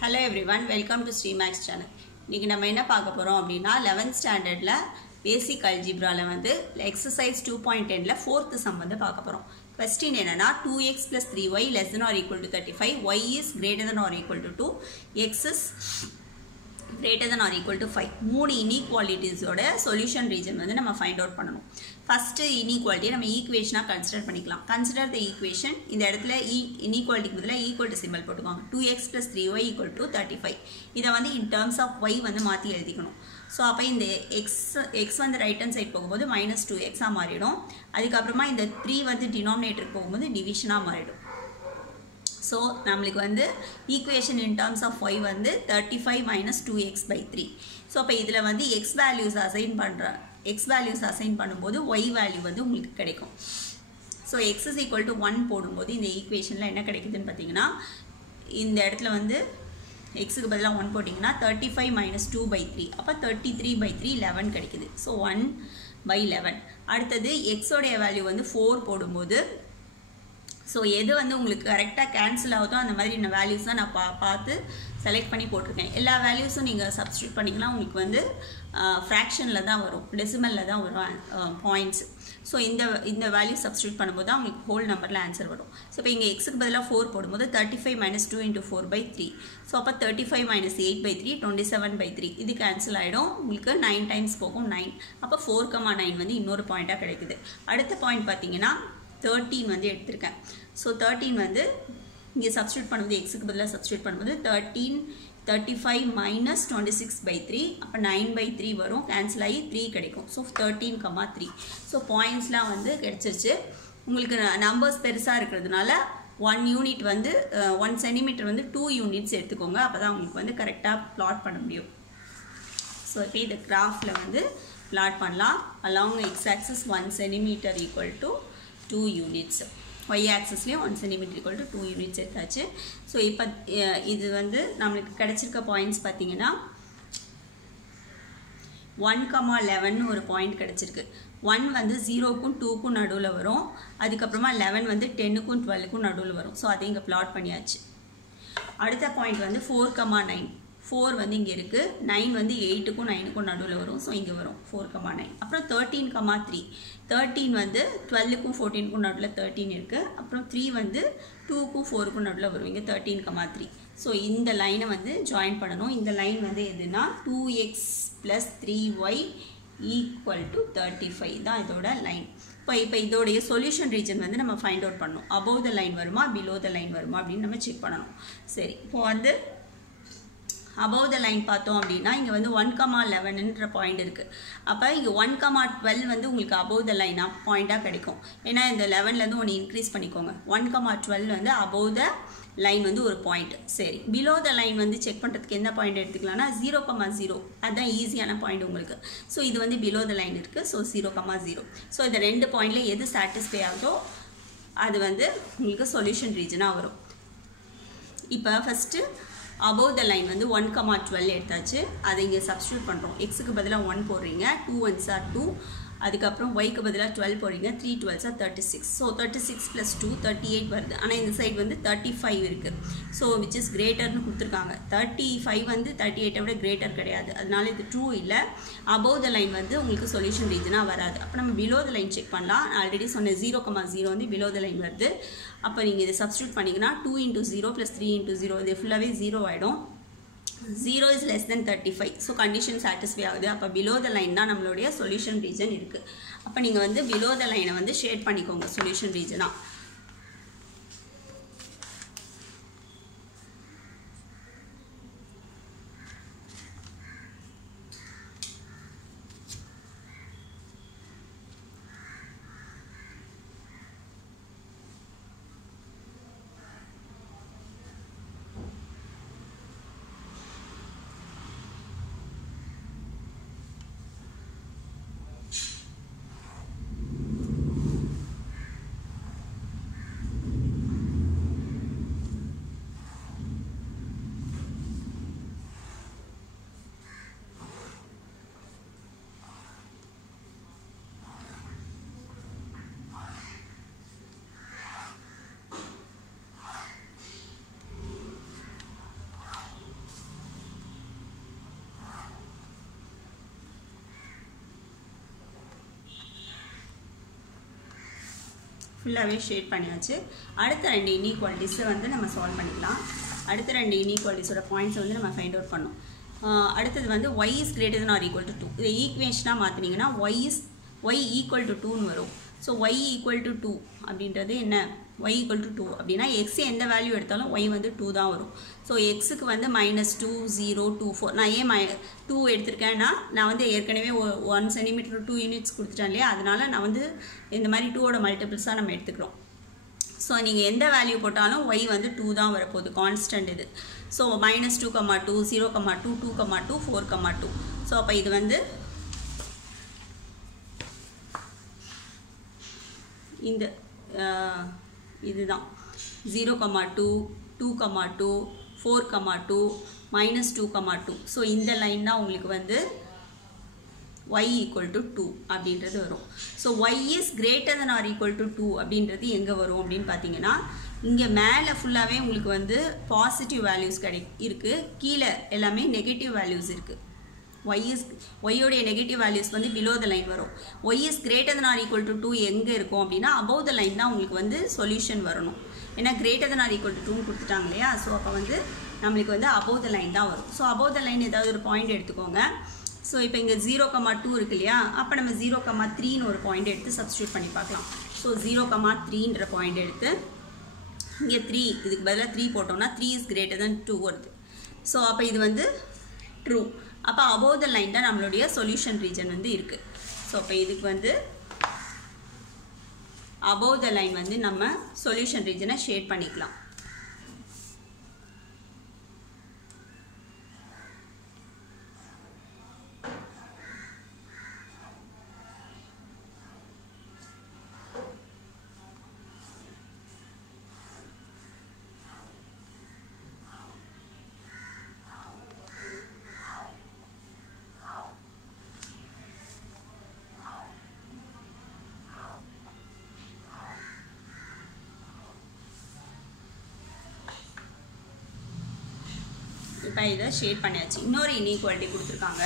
Hello everyone, welcome to Streamax channel. இன்னைக்கு நம்ம என்ன பார்க்க போறோம் அப்படினா 11th standardல basic algebra ல வந்து exercise 2.10ல 4th sum வந்து பார்க்க போறோம். Question என்னன்னா 2x plus 3y less than or equal to 35, y is greater than or equal to 2, x is greater than or equal to 5. மூணு inequalities ஓட solution region வந்து நம்ம find out பண்ணனும். First inequality நம்ம equation consider பண்ணிக்கலாம். Consider the equation. இந்த இடத்துல inequality பதிலா equal to symbol போட்டுக்கோங்க. 2x plus 3y equal to 35. இத வந்து in terms of y வந்து மாத்தி எழுதிக்கணும். So அப்ப இந்த x வந்து right hand side போகும்போது -2x ஆ மாறிடும். அதுக்கு அப்புறமா இந்த 3 வந்து denominator போகும்போது division ஆ மாறிடும். So நம்மளுக்கு வந்து equation in terms of y வந்து 35 minus 2x by 3. So அப்ப இதுல வந்து x values assign பண்ணும்போது y value வந்து உங்களுக்கு கிடைக்கும். So x is equal to 1 போடும்போது இந்த equationல என்ன கிடைக்குதுன்னு பாத்தீங்கன்னா இந்த இடத்துல வந்து x க்கு பதிலா 1 போடிங்கனா 35 minus 2 by 3 அப்ப 33 by 3 11 கிடைக்குது. So 1 by 11. அடுத்து x உடைய வேல்யூ வந்து 4 போடும்போது So எது வந்து உங்களுக்கு கரெக்ட்டா கேன்சல் ஆகுதோ அந்த மாதிரி இந்த வேல்யூஸ் தான் நான் பார்த்து செலக்ட் பண்ணி போட்டுருக்கேன். எல்லா வேல்யூஸும் நீங்க சப்ஸ்டிட்யூட் பண்ணீங்கன்னா உங்களுக்கு வந்து ஃபிராக்ஷன்ல தான் வரும், டெசிமல்ல தான் வரும் பாயிண்ட்ஸ். சோ இந்த வேல்யூ சப்ஸ்டிட்யூட் பண்ணும்போது தான் உங்களுக்கு ஹோல் நம்பர்ல ஆன்சர் வரும். சோ இப்போ இங்க x க்கு பதிலா 4 போடும்போது 35 - 2 * 4 by 3. சோ அப்ப 35 - 8 by 3 27 by 3. இது கேன்சல் ஆயிடும். உங்களுக்கு 9 டைம்ஸ் போகும் 9. அப்ப 4,9 வந்து இன்னொரு பாயிண்டா கிடைக்குது. அடுத்த பாயிண்ட் பாத்தீங்கன்னா 13 வந்து எடுத்துர்க்கேன். So 13 வந்து இங்க சப்ஸ்டிட்யூட் பண்ணும்போது x க்கு பதிலா சப்ஸ்டிட்யூட் பண்ணும்போது 35 minus 26 by 3 அப்ப 9 by 3 வரும், கேன்சல் ஆகி 3 கிடைக்கும். So 13,3. So பாயிண்ட்ஸ்லாம் வந்து கிடைச்சிருச்சு. உங்களுக்கு நம்பர்ஸ் பெருசா இருக்குறதுனால 1 யூனிட் வந்து 1 சென்டிமீட்டர் வந்து 2 யூனிட்ஸ் எடுத்துக்கோங்க. அப்பதான் உங்களுக்கு வந்து கரெக்ட்டா plot பண்ண முடியும். So இப்போ இந்த கிராஃப்ல வந்து plot பண்ணலாம். Along x axis 1 centimeter equal to 2 units. Y axis ல 1 cm equal to 2 units எடுத்தாச்சு. சோ இப்போ இது வந்து நமக்கு கிடைச்சிருக்க பாயிண்ட்ஸ் பாத்தீங்கன்னா 1,11 ஒரு பாயிண்ட் கிடைச்சிருக்கு. 1 வந்து 0 க்கும் 2 க்கும் நடுவுல வரும். அதுக்கு அப்புறமா 11 வந்து 10 க்கும் 12 க்கும் நடுவுல வரும். சோ அதை இங்க plot பண்ணியாச்சு. அடுத்த பாயிண்ட் வந்து 4,9. 4 வந்து இங்க இருக்கு. 9 வந்து 8 க்கும் 9 க்கும் நடுவுல வரும். சோ இங்க வரும் 4,9. அப்புறம் 13,3. 13 வந்து 12 க்கும் 14 க்கும் நடுவுல 13 இருக்கு. அப்புறம் 3 வந்து 2 க்கும் 4 க்கும் நடுவுல வரும். இங்க 13,3. சோ இந்த லைனை வந்து ஜாயின் பண்ணனும். இந்த லைன் வந்து எதுனா 2x + 3y = 35 தான் இதோட லைன். இப்போ இதோட சொல்யூஷன் ரீஜன் வந்து நம்ம ஃபைண்ட் அவுட் பண்ணனும். above the line வருமா below the line வருமா அப்படி நம்ம செக் பண்ணனும். சரி, இப்போ வந்து above the line பார்த்தோம் அப்படினா இங்க வந்து 1,11 ன்ற பாயிண்ட் இருக்கு. அப்ப இங்க 1,12 வந்து உங்களுக்கு above the line பாயிண்டா கிடைக்கும். ஏனா இந்த 11ல இருந்து ஒன்னு இன்கிரீஸ் பண்ணிக்கோங்க. 1,12 வந்து above the line வந்து ஒரு பாயிண்ட். சரி, below the line வந்து செக் பண்றதுக்கு என்ன பாயிண்ட் எடுத்துக்கலாம்னா 0,0. அதான் ஈஸியான பாயிண்ட் உங்களுக்கு. சோ இது வந்து below the line இருக்கு. சோ 0,0. சோ இந்த ரெண்டு பாயிண்ட்ல எது satisfy ஆகுதோ அது வந்து உங்களுக்கு சொல்யூஷன் ரீஜனா வரும். இப்போ ஃபர்ஸ்ட் above the line வந்து 1,12 எடுத்தாச்சு. அதை இங்க சப்ஸ்டிட்யூட் பண்றோம். x க்கு பதிலா 1 போடுறீங்க. 2 1s are 2. அதுக்கு அப்புறம் y க்கு பதிலா 12 போடுறீங்க. 3 12s are 36. So 36 plus 2 38 வருது. ஆனா இந்த சைடு வந்து 35 இருக்கு. So which is greater னு கொடுத்திருக்காங்க. 35 வந்து 38 விட greater கிடையாது. அதனால இது true இல்ல. above the line வந்து உங்களுக்கு சொல்யூஷன் ரீஜனா வராது. அப்ப நம்ம below the line செக் பண்ணலாம். ஆல்ரெடி சொன்ன 0,0 வந்து below the line வருது. அப்ப நீங்க இத சப்ஸ்டிட்யூட் பண்ணீங்கனா 2 * 0 + 3 * 0 இது ஃபுல்லாவே 0 ஆயிடும். 0 is less than 35. So condition satisfy ஆகுது. அப்ப below the line தான் நம்மளுடைய solution region இருக்கு. அப்ப நீங்க வந்து below the line வந்து ஷேட் பண்ணிக்கோங்க solution region-ஆ. ஃபுல்லாகவே ஷேட் பண்ணியாச்சு. அடுத்த ரெண்டு இன்இக்வாலிட்டிஸை வந்து நம்ம சால்வ் பண்ணிக்கலாம். அடுத்த ரெண்டு இன்இக்வாலிட்டிஸோட பாயிண்ட்ஸை வந்து நம்ம ஃபைண்ட் அவுட் பண்ணோம். அடுத்தது வந்து y is greater than or equal to 2. இதை ஈக்குவேஷனாக மாற்றினீங்கன்னா y equal to 2ன்னு வரும். ஸோ y equal to 2 அப்படின்றது என்ன? y equal to 2 அப்படின்னா x எந்த வேல்யூ எடுத்தாலும் y வந்து 2 தான் வரும். ஸோ எக்ஸுக்கு வந்து -2 0 2 4. நான் ஏன் 2 எடுத்திருக்கேன்னா நான் வந்து ஏற்கனவே 1 சென்டிமீட்டர் 2 யூனிட்ஸ் கொடுத்துட்டேன் இல்லையா, அதனால நான் வந்து இந்த மாதிரி 2ஓட மல்டிபிள்ஸாக நம்ம எடுத்துக்கிறோம். ஸோ நீங்கள் எந்த வேல்யூ போட்டாலும் y வந்து 2 தான் வரப்போகுது, கான்ஸ்டன்ட் இது. ஸோ -2, 2 0, 2 2, 2 4, 2. ஸோ அப்போ இது வந்து இந்த இதுதான் 0, 2 2, 2 4, 2 -2, 2. ஸோ இந்த லைன் தான் உங்களுக்கு வந்து y equal to 2 அப்படின்றது வரும். So y is greater than or equal to 2 அப்படின்றது எங்கே வரும் அப்படின்னு பார்த்தீங்கன்னா, இங்கே மேலே ஃபுல்லாகவே உங்களுக்கு வந்து பாசிட்டிவ் வேல்யூஸ் இருக்குது, கீழே எல்லாமே நெகட்டிவ் வேல்யூஸ் இருக்குது. ஒய்யோடைய நெகட்டிவ் வேல்யூஸ் வந்து பிலோ த லைன் வரும். y is greater than or equal to 2 எங்கே இருக்கும் அப்படின்னா above the line தான் உங்களுக்கு வந்து சொல்யூஷன் வரணும். ஏன்னா greater than or equal to 2 கொடுத்துட்டாங்க இல்லையா, ஸோ அப்போ வந்து நம்மளுக்கு வந்து above the line தான் வரும். ஸோ above the line ஏதாவது ஒரு பாயிண்ட் எடுத்துக்கோங்க. ஸோ இப்போ இங்கே 0, 2 இருக்கு இல்லையா, அப்போ நம்ம 0, 3ன்னு ஒரு பாயிண்ட் எடுத்து சப்ஸ்டியூட் பண்ணி பார்க்கலாம். ஸோ 0, 3ன்ற பாயிண்ட் எடுத்து இங்கே 3 இதுக்கு பதிலாக 3 போட்டோம்னா 3 is greater than 2 வருது. ஸோ அப்போ இது வந்து ட்ரூ. அப்போ above the line தான் நம்மளுடைய சொல்யூஷன் ரீஜன் வந்து இருக்குது. ஸோ அப்போ இதுக்கு வந்து above the line வந்து நம்ம சொல்யூஷன் ரீஜனை ஷேட் பண்ணிக்கலாம். இப்போ இதை ஷேட் பண்ணியாச்சு. இன்னொரு இன்இக்வாலிட்டி கொடுத்துருக்காங்க,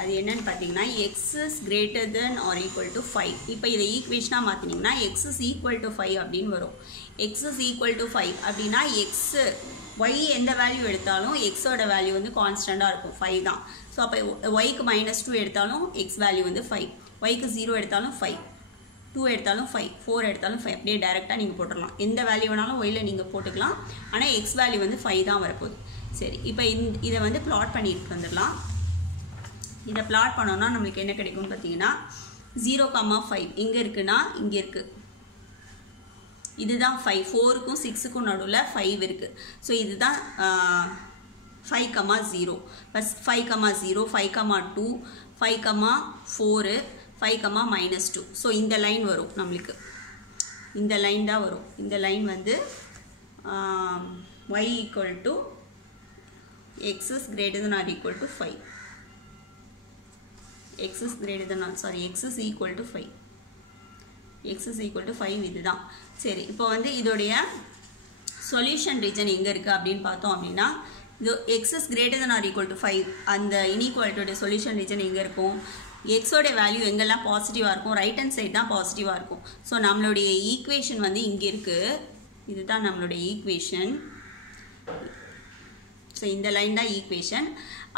அது என்னன்னு பார்த்தீங்கன்னா x is greater than or equal to 5. இப்போ இதை ஈக்குவேஷனாக மாற்றினீங்கன்னா x is equal to 5 அப்படின்னு வரும். x is equal to 5 அப்படின்னா y எந்த வேல்யூ எடுத்தாலும் xோட வேல்யூ வந்து கான்ஸ்டண்ட்டாக இருக்கும், 5 தான். ஸோ அப்போ yக்கு -2 எடுத்தாலும் x வேல்யூ வந்து 5, yக்கு 0 எடுத்தாலும் 5, 2 எடுத்தாலும் 5, 4 எடுத்தாலும் 5. அப்படியே டைரெக்டாக நீங்கள் போட்டுடலாம். எந்த வேல்யூ வேணாலும் ஒய்யில் நீங்கள் போட்டுக்கலாம். ஆனால் x வேல்யூ வந்து 5 தான் வரப்போகுது. சரி, இப்போ இதை வந்து பிளாட் பண்ணிட்டு வந்துடலாம். இதை பிளாட் பண்ணோன்னா நம்மளுக்கு என்ன கிடைக்கும்னு பார்த்தீங்கன்னா 0, 5 எங்கே இருக்குன்னா இங்கே இருக்குது. இதுதான் 5, 4க்கும் 6க்கும் நடுவில் 5 இருக்குது. ஸோ இதுதான் 5, 0 ப்ளஸ் 5, 0 5, 2 5, 4 5, -2. ஸோ இந்த லைன் வரும் நம்மளுக்கு, இந்த லைன் தான் வரும். இந்த லைன் வந்து y equal to x is greater than or equal to 5. x is greater than or sorry x is equal to 5. x is equal to 5 இதுதான். சரி, இப்போ வந்து இதோடைய சொல்யூஷன் ரீஜன் எங்கே இருக்குது அப்படின்னு பார்த்தோம் அப்படின்னா, இது x is greater than or equal to 5 அந்த இன்இக்வாலிட்டியோட சொல்யூஷன் ரீஜன் எங்கே இருக்கும்? எக்ஸோட வேல்யூ எங்கெல்லாம் பாசிட்டிவாக இருக்கும், ரைட் ஹேண்ட் சைடு தான் பாசிட்டிவாக இருக்கும். ஸோ நம்மளுடைய ஈக்குவேஷன் வந்து இங்கே இருக்குது, இதுதான் நம்மளுடைய ஈக்குவேஷன். ஸோ இந்த லைன் தான் ஈக்குவேஷன்.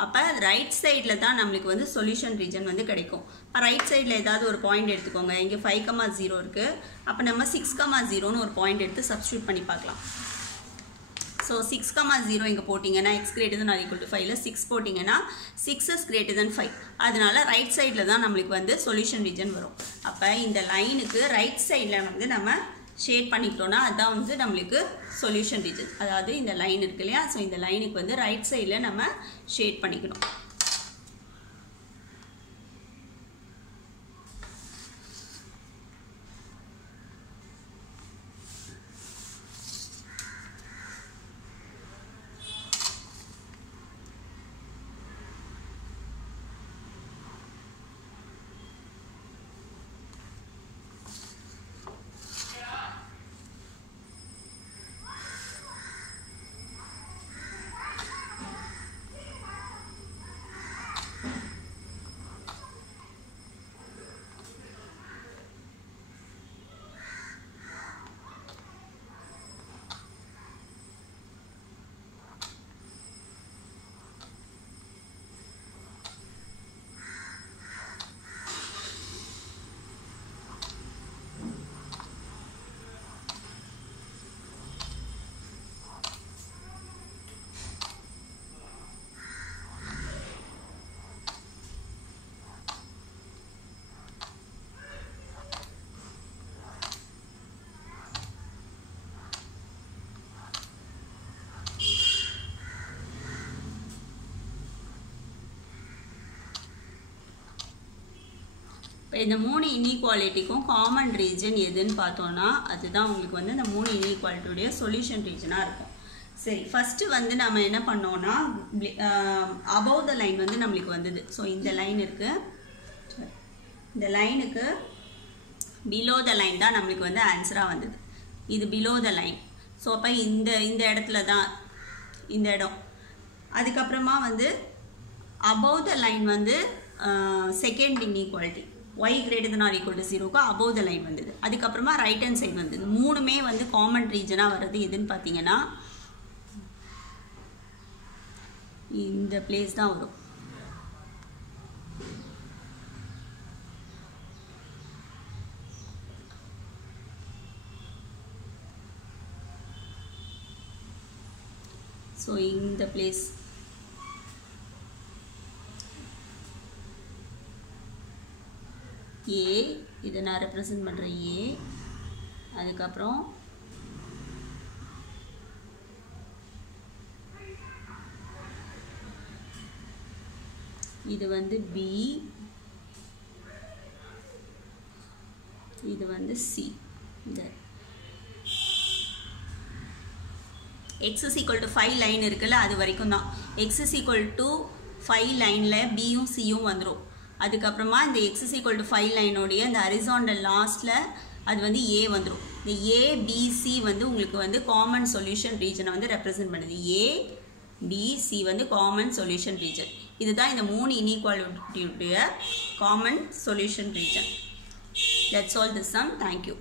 அப்போ ரைட் சைடில் தான் நம்மளுக்கு வந்து சொல்யூஷன் ரீஜன் வந்து கிடைக்கும். ரைட் சைடில் ஏதாவது ஒரு பாயிண்ட் எடுத்துக்கோங்க. இங்கே 5, 0 இருக்குது. அப்போ நம்ம 6, 0ன்னு ஒரு பாயிண்ட் எடுத்து சப்ஸ்டியூட் பண்ணி பார்க்கலாம். ஸோ 6, 0 இங்கே போட்டிங்கன்னா x greater than or equal to 5ல 6 போட்டிங்கன்னா 6 is greater than 5. அதனால ரைட் சைடில் தான் நம்மளுக்கு வந்து சொல்யூஷன் ரீஜன் வரும். அப்போ இந்த லைனுக்கு ரைட் சைடில் வந்து நம்ம ஷேட் பண்ணிக்கிட்டோன்னா அதுதான் வந்து நம்மளுக்கு சொல்யூஷன் ரீஜன். அதாவது இந்த லைன் இருக்கு இல்லையா, ஸோ இந்த லைனுக்கு வந்து ரைட் சைடில் நம்ம ஷேட் பண்ணிக்கணும். இந்த 3 இன்இக்வாலிட்டிக்கும் காமன் ரீஜன் எதுன்னு பார்த்தோன்னா அதுதான் உங்களுக்கு வந்து இந்த 3 இன்இக்வாலிட்டியுடைய சொல்யூஷன் ரீஜனாக இருக்கும். சரி, ஃபஸ்ட்டு வந்து நம்ம என்ன பண்ணோன்னா அபவ் த லைன் வந்து நம்மளுக்கு வந்தது. ஸோ இந்த லைன் இருக்குது, இந்த லைனுக்கு பிலோ த லைன் தான் நம்மளுக்கு வந்து ஆன்சராக வந்தது. இது பிலோ த லைன். ஸோ அப்போ இந்த இடத்துல தான் இந்த இடம். அதுக்கப்புறமா வந்து அபவ் த லைன் வந்து second inequality y greater than or equal to 0க்கு above the line வந்தது. அதுக்கப்புறமா ரைட் ஹேண்ட் சைடு வந்தது. மூணுமே வந்து காமன் ரீஜனாக வர்றது எதுன்னு பார்த்தீங்கன்னா இந்த பிளேஸ் தான் வரும். ஸோ இந்த பிளேஸ் ஏ, இதை நான் ரெப்ரசன்ட் பண்ணுறேன் ஏ. அதுக்கப்புறம் இது வந்து பி, இது வந்து சி. இந்த x is equal to 5 line இருக்குல்ல, அது வரைக்கும் தான். x is equal to 5 லைனில் பியும் சியும் வந்துடும். அதுக்கப்புறமா இந்த x is equal to 5 லைனோடைய இந்த ஹரிசாண்டல் லாஸ்ட்டில் அது வந்து ஏ வந்துடும். இந்த ஏபிசி வந்து உங்களுக்கு வந்து காமன் சொல்யூஷன் ரீஜனை வந்து ரெப்ரசன்ட் பண்ணுது. ஏபிசி வந்து காமன் சொல்யூஷன் ரீஜன். இதுதான் இந்த 3 இன்இக்வாலிட்டியுடைய common solution region. That's all this sum. Thank you.